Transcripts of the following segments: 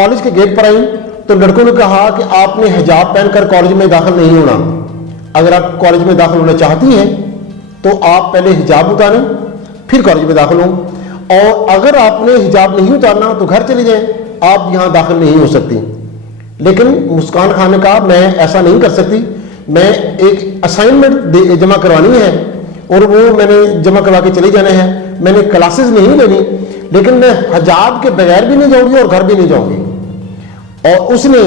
College کے get پر آئی تو لڑکوں نے کہا کہ آپ نے حجاب پہن کر کالج میں داخل نہیں ہونا، اگر آپ کالج میں داخل ہونا چاہتی ہیں تو آپ پہلے حجاب اتاریں پھر کالج میں داخل ہوں، اور اگر آپ نے حجاب نہیں اتارنا تو گھر چلے جائیں، آپ یہاں داخل نہیں ہو سکتی۔ لیکن مسکان خان نے کہا میں ایسا نہیں کر سکتی، میں ایک اسائنمنٹ جمع کروانی ہے اور وہ میں نے جمع کروا کے چلے جانا ہے، میں نے کلاسز نہیں لینی، لیکن میں حجاب کے بغیر بھی نہیں جاؤں گی اور گھر بھی نہیں جاؤں گی۔ اور اس نے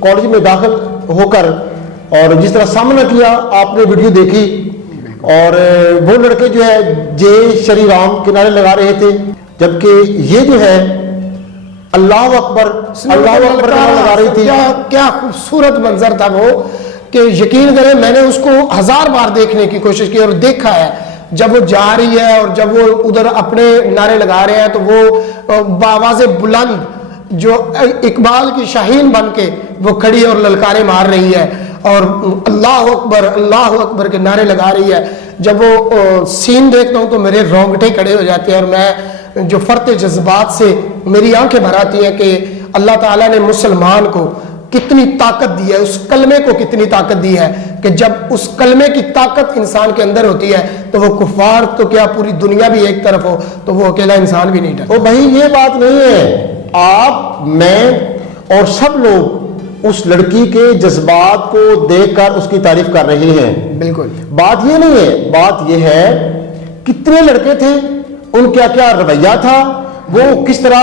کالج میں داخل ہو کر اور جس طرح سامنا کیا آپ نے ویڈیو دیکھی، اور وہ لڑکے جو ہے جے شری رام کے نعرے لگا رہے تھے، جبکہ یہ جو ہے اللہ اکبر اللہ اکبر لگا رہی تھی۔ کیا خوبصورت منظر تھا وہ کہ یقین کریں میں نے اس کو 1000 بار دیکھنے کی کوشش کی اور دیکھا ہے۔ جب وہ جا رہی ہے اور جب وہ ادھر اپنے نعرے لگا رہے ہیں تو وہ بآواز بلند جو اقبال کی شاہین بن کے وہ کھڑی اور للکارے مار رہی ہے اور اللہ اکبر کے نعرے لگا رہی ہے۔ جب وہ سین دیکھتا ہوں تو میرے رونگٹے کھڑے ہو جاتے ہیں اور میں جو فرط جذبات سے میری آنکھیں بھر آتی ہیں کہ اللہ تعالیٰ نے مسلمان کو کتنی طاقت دی ہے، اس کلمے کو کتنی طاقت دی ہے کہ جب اس کلمے کی طاقت انسان کے اندر ہوتی ہے تو وہ کفار تو کیا پوری دنیا بھی ایک طرف ہو تو وہ اکیلا انسان بھی نہیں ڈرتا۔ او بھائی یہ بات نہیں ہے، آپ میں اور سب لوگ اس لڑکی کے جذبات کو دیکھ کر اس کی تعریف کر رہے ہیں۔ بالکل بات یہ نہیں ہے، بات یہ ہے کتنے لڑکے تھے، ان کا کیا رویہ تھا، وہ کس طرح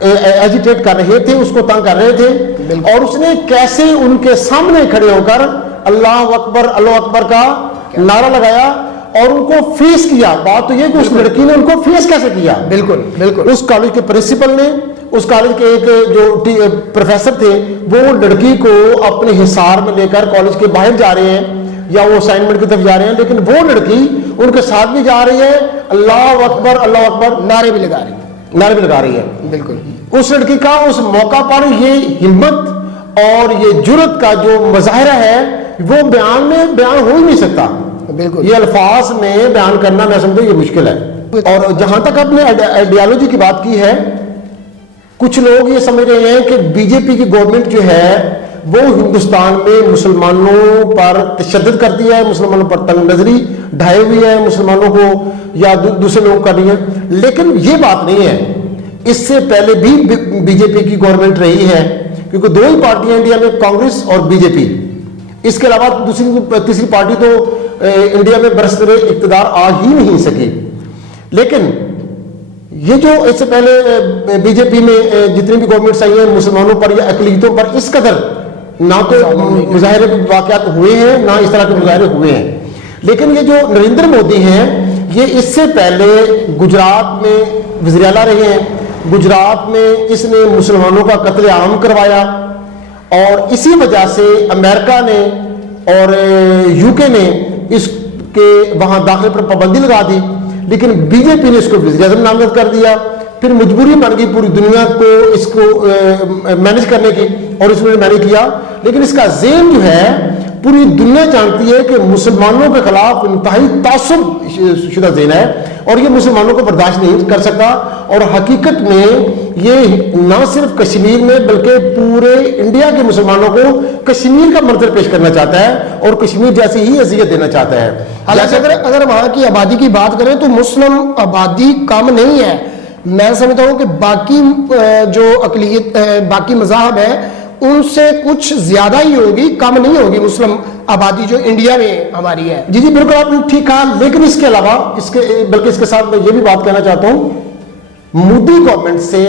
ایجیٹیٹ کر رہے تھے، اس کو تنگ کر رہے تھے، اور اس نے کیسے ان کے سامنے کھڑے ہو کر اللہ اکبر کا نعرہ لگایا اور ان کو فیس کیا۔ بات تو یہ کہ اس لڑکی نے ان کو فیس کیسے کیا۔ بالکل اس کالج کے پرنسپل نے، اس کالج کے ایک جو پروفیسر تھے وہ لڑکی کو اپنے حصار میں لے کر کالج کے باہر جا رہے ہیں یا وہ اسائنمنٹ کی طرف جا رہے ہیں، لیکن وہ لڑکی ان کے ساتھ بھی جا رہی ہے، اللہ اکبر نعرے بھی لگا رہی ہے۔ بالکل اس لڑکی کا اس موقع پر یہ ہمت اور یہ جرت کا جو مظاہرہ ہے وہ بیان میں بیان ہو ہی نہیں سکتا۔ بالکل یہ الفاظ میں بیان کرنا میں سمجھتا ہوں یہ مشکل ہے۔ اور جہاں تک آپ نے آئیڈیالوجی کی بات کی ہے، کچھ لوگ یہ سمجھ رہے ہیں کہ بی جے پی کی گورنمنٹ جو ہے وہ ہندوستان میں مسلمانوں پر تشدد کرتی ہے، مسلمانوں پر تنگ نظری ڈھائے ہوئی ہے، مسلمانوں کو یا دوسرے لوگ کر رہی ہے، لیکن یہ بات نہیں ہے۔ اس سے پہلے بھی بی جے پی کی گورنمنٹ رہی ہے، کیونکہ دو ہی پارٹیاں انڈیا میں، کانگریس اور بی جے پی، اس کے علاوہ تیسری پارٹی تو انڈیا میں برسر اقتدار آ ہی نہیں سکی۔ لیکن یہ جو اس سے پہلے بی جے پی میں جتنی بھی گورنمنٹس آئی ہیں مسلمانوں پر یا اقلیتوں پر اس قدر نہ تو مظاہرے واقعات ہوئے ہیں نہ اس طرح کے مظاہرے ہوئے ہیں، لیکن یہ جو نریندر مودی ہیں یہ اس سے پہلے گجرات میں وزیر اعلیٰ رہے ہیں، گجرات میں اس نے مسلمانوں کا قتل عام کروایا، اور اسی وجہ سے امریکہ نے اور یو کے نے اس کے وہاں داخلے پر پابندی لگا دی، لیکن بی جے پی نے اس کو وزیر اعظم نامزد کر دیا، پھر مجبوری بن گئی پوری دنیا کو اس کو مینج کرنے کی، اور اس نے مینج کیا، لیکن اس کا ذہن جو ہے پوری دنیا جانتی ہے کہ مسلمانوں کے خلاف انتہائی تعصب شدہ ذہن ہے اور یہ مسلمانوں کو برداشت نہیں کر سکتا، اور حقیقت میں یہ نہ صرف کشمیر میں بلکہ پورے انڈیا کے مسلمانوں کو کشمیر کا منظر پیش کرنا چاہتا ہے اور کشمیر جیسی ہی اذیت دینا چاہتا ہے۔ حالانکہ اگر وہاں کی آبادی کی بات کریں تو مسلم آبادی کم نہیں ہے، میں سمجھتا ہوں کہ باقی جو اقلیت باقی مذاہب ہیں ان سے کچھ زیادہ ہی ہوگی، کم نہیں ہوگی مسلم آبادی جو انڈیا میں ہماری ہے۔ جی بالکل آپ نے ٹھیک کہا، لیکن اس کے علاوہ بلکہ اس کے ساتھ میں یہ بھی بات کہنا چاہتا ہوں، مودی گورنمنٹ سے،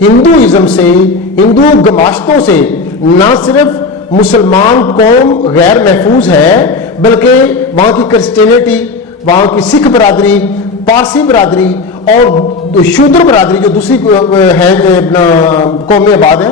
ہندوازم سے، ہندو گماشتوں سے نہ صرف مسلمان قوم غیر محفوظ ہے بلکہ وہاں کی کرسچینٹی، وہاں کی سکھ برادری، پارسی برادری اور شودر برادری جو دوسری ہے قومی آباد ہے،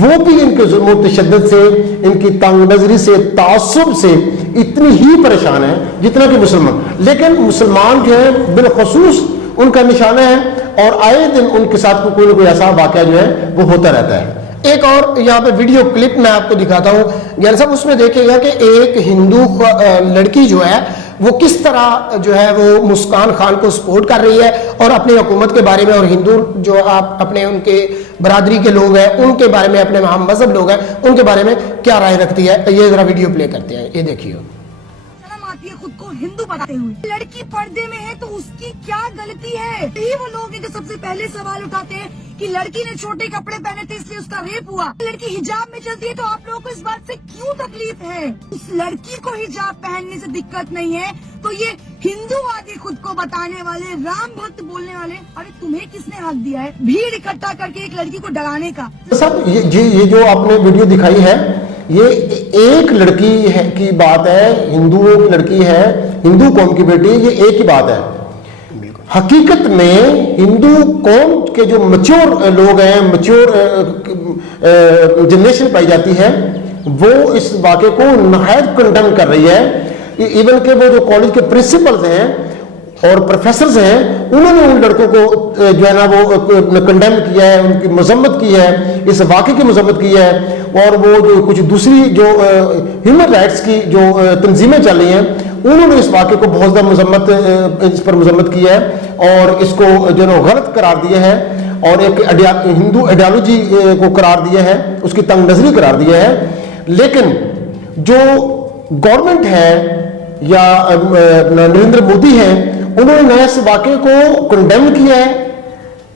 وہ بھی ان کے ظلم و تشدد سے، ان کی تنگ نظری سے، تعصب سے اتنی ہی پریشان ہے جتنا کہ مسلمان، لیکن مسلمان جو ہے بالخصوص ان کا نشانہ ہے اور آئے دن ان کے ساتھ کوئی نہ کوئی ایسا واقعہ جو ہے وہ ہوتا رہتا ہے۔ ایک اور یہاں پہ ویڈیو کلپ میں آپ کو دکھاتا ہوں گیل صاحب، اس میں دیکھے گا کہ ایک ہندو لڑکی جو ہے وہ کس طرح جو ہے وہ مسکان خان کو سپورٹ کر رہی ہے اور اپنی حکومت کے بارے میں، اور ہندو جو آپ اپنے ان کے برادری کے لوگ ہیں ان کے بارے میں، اپنے ہم مذہب لوگ ہیں ان کے بارے میں کیا رائے رکھتی ہے. یہ ذرا ویڈیو پلے کرتے ہیں، یہ دیکھیے. خود کو ہندو بتاتے ہوئے لڑکی پردے میں ہے تو اس کی کیا غلطی ہے؟ یہی وہ لوگ ہیں جو سب سے پہلے سوال اٹھاتے ہیں کہ لڑکی نے چھوٹے کپڑے پہنے تھے اس لیے اس کا ریپ ہوا. لڑکی حجاب میں چلتی ہے تو آپ لوگوں کو اس بات سے کیوں تکلیف ہے؟ اس لڑکی کو حجاب پہننے سے دقت نہیں ہے تو یہ ہندو آدمی خود کو بتانے والے، رام بھکت بولنے والے، ارے تمہیں کس نے حق دیا ہے بھیڑ اکٹھا کر کے ایک لڑکی کو ڈرانے کا؟ صاحب یہ جو آپ نے ویڈیو دکھائی ہے یہ ایک لڑکی کی بات ہے، ہندوؤں کی لڑکی ہے، ہندو قوم کی بیٹی، یہ ایک ہی بات ہے. حقیقت میں ہندو قوم کے جو میچور لوگ ہیں، میچور جنریشن پائی جاتی ہے، وہ اس واقعے کو نہایت کنڈم کر رہی ہے. ایون کہ وہ جو کالج کے پرنسپلز ہیں اور پروفیسرز ہیں انہوں نے ان لڑکوں کو جو ہے نا وہ کنڈیم کیا ہے، ان کی مذمت کی ہے، اس واقعے کی مذمت کی ہے. اور وہ جو کچھ دوسری جو ہیومن رائٹس کی جو تنظیمیں چل رہی ہیں انہوں نے اس واقعے کو بہت زیادہ اس پر مذمت کی ہے اور اس کو جو ہے غلط قرار دیا ہے اور ایک ہندو آئیڈیالوجی کو قرار دیا ہے، اس کی تنگ نظری قرار دیا ہے. لیکن جو گورنمنٹ ہے یا نریندر مودی ہیں انہوں نے نہ اس واقعے کو کنڈیم کیا ہے،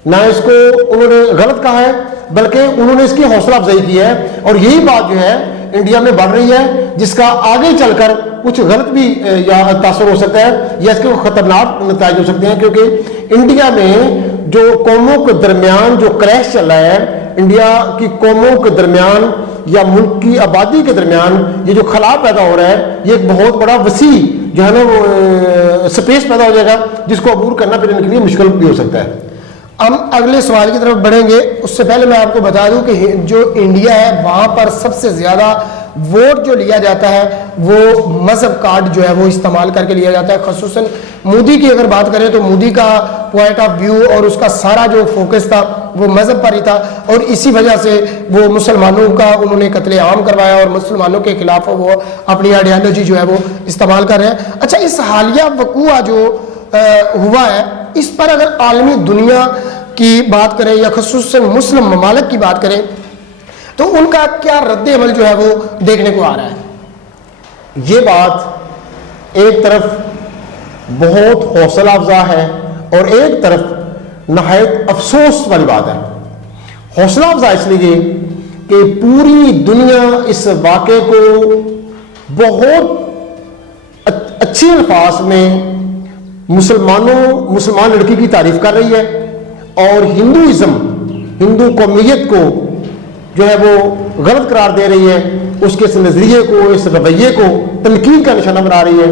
نہ اس کو انہوں نے غلط کہا ہے، بلکہ انہوں نے اس کی حوصلہ افزائی کی ہے. اور یہی بات جو ہے انڈیا میں بڑھ رہی ہے جس کا آگے چل کر کچھ غلط بھی یا تاثر ہو سکتا ہے یا اس کے خطرناک نتائج ہو سکتے ہیں. کیونکہ انڈیا میں جو قوموں کے درمیان جو کریش چل رہا ہے، انڈیا کی قوموں کے درمیان یا ملک کی آبادی کے درمیان یہ جو خلا پیدا ہو رہا ہے یہ ایک بہت بڑا وسیع جو ہے نا وہ سپیس پیدا ہو جائے گا جس کو عبور کرنا پھر ان کے لیے مشکل بھی ہو سکتا ہے. ہم اگلے سوال کی طرف بڑھیں گے، اس سے پہلے میں آپ کو بتا دوں کہ جو انڈیا ہے وہاں پر سب سے زیادہ ووٹ جو لیا جاتا ہے وہ مذہب کارڈ جو ہے وہ استعمال کر کے لیا جاتا ہے. خصوصاً مودی کی اگر بات کریں تو مودی کا پوائنٹ آف ویو اور اس کا سارا جو فوکس تھا وہ مذہب پر ہی تھا اور اسی وجہ سے وہ مسلمانوں کا انہوں نے قتل عام کروایا اور مسلمانوں کے خلاف وہ اپنی آئیڈیالوجی جو ہے وہ استعمال کر رہے ہیں. اچھا، اس حالیہ وقوع جو ہوا ہے اس پر اگر عالمی دنیا کی بات کریں یا خصوصاً مسلم ممالک کی بات کریں تو ان کا کیا رد عمل جو ہے وہ دیکھنے کو آ رہا ہے؟ یہ بات ایک طرف بہت حوصلہ افزا ہے اور ایک طرف نہایت افسوس والی بات ہے. حوصلہ افزا اس لیے کہ پوری دنیا اس واقعے کو بہت اچھے الفاظ میں مسلمان لڑکی کی تعریف کر رہی ہے اور ہندوازم، ہندو قومیت کو جو ہے وہ غلط قرار دے رہی ہے، اس کے اس نظریے کو، اس رویے کو تنقید کا نشانہ بنا رہی ہے.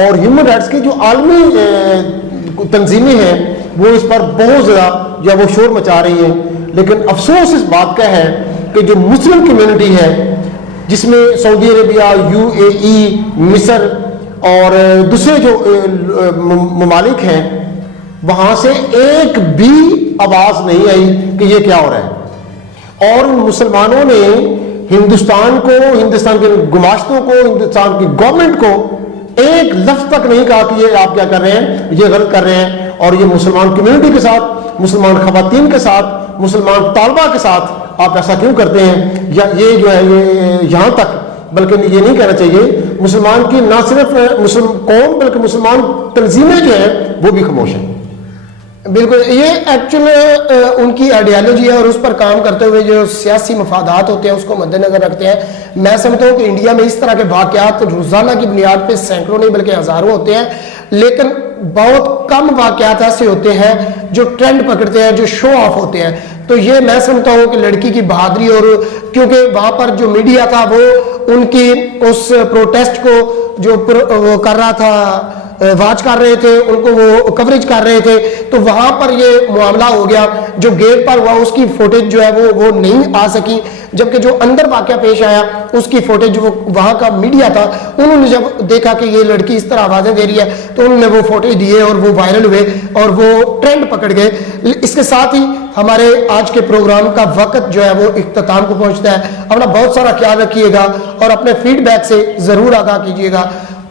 اور ہیومن رائٹس کی جو عالمی تنظیمیں ہیں وہ اس پر بہت زیادہ جو وہ شور مچا رہی ہیں. لیکن افسوس اس بات کا ہے کہ جو مسلم کمیونٹی ہے جس میں سعودی عربیہ، UAE، مصر اور دوسرے جو ممالک ہیں وہاں سے ایک بھی آواز نہیں آئی کہ یہ کیا ہو رہا ہے. اور مسلمانوں نے ہندوستان کو، ہندوستان کے گماشتوں کو، ہندوستان کی گورنمنٹ کو ایک لفظ تک نہیں کہا کہ یہ آپ کیا کر رہے ہیں، یہ غلط کر رہے ہیں. اور یہ مسلمان کمیونٹی کے ساتھ، مسلمان خواتین کے ساتھ، مسلمان طالبہ کے ساتھ آپ ایسا کیوں کرتے ہیں؟ یا یہ جو ہے یہ یہاں تک، بلکہ یہ نہیں کہنا چاہیے، مسلمان کی نہ صرف مسلم قوم بلکہ مسلمان تنظیمیں جو ہیں وہ بھی خاموش ہیں. بالکل، یہ ایکچولی ان کی آئیڈیالوجی ہے اور اس پر کام کرتے ہوئے جو سیاسی مفادات ہوتے ہیں اس کو مد نظر رکھتے ہیں. میں سمجھتا ہوں کہ انڈیا میں اس طرح کے واقعات روزانہ کی بنیاد پہ سینکڑوں نہیں بلکہ ہزاروں ہوتے ہیں، لیکن بہت کم واقعات ایسے ہوتے ہیں جو ٹرینڈ پکڑتے ہیں، جو شو آف ہوتے ہیں. تو یہ میں سمجھتا ہوں کہ لڑکی کی بہادری، اور کیونکہ وہاں پر جو میڈیا تھا وہ ان کی اس پروٹیسٹ کو جو وہ کر رہا تھا، واچ کر رہے تھے، ان کو وہ کوریج کر رہے تھے، تو وہاں پر یہ معاملہ ہو گیا. جو گیٹ پر ہوا اس کی فوٹیج جو ہے وہ نہیں آ سکی، جبکہ جو اندر واقعہ پیش آیا اس کی فوٹیج جو وہاں کا میڈیا تھا انہوں نے جب دیکھا کہ یہ لڑکی اس طرح آوازیں دے رہی ہے تو انہوں نے وہ فوٹیج دیے اور وہ وائرل ہوئے اور وہ ٹرینڈ پکڑ گئے. اس کے ساتھ ہی ہمارے آج کے پروگرام کا وقت جو ہے وہ اختتام کو پہنچتا ہے. اپنا بہت سارا خیال رکھیے گا اور اپنے فیڈ بیک سے ضرور آگاہ کیجیے گا.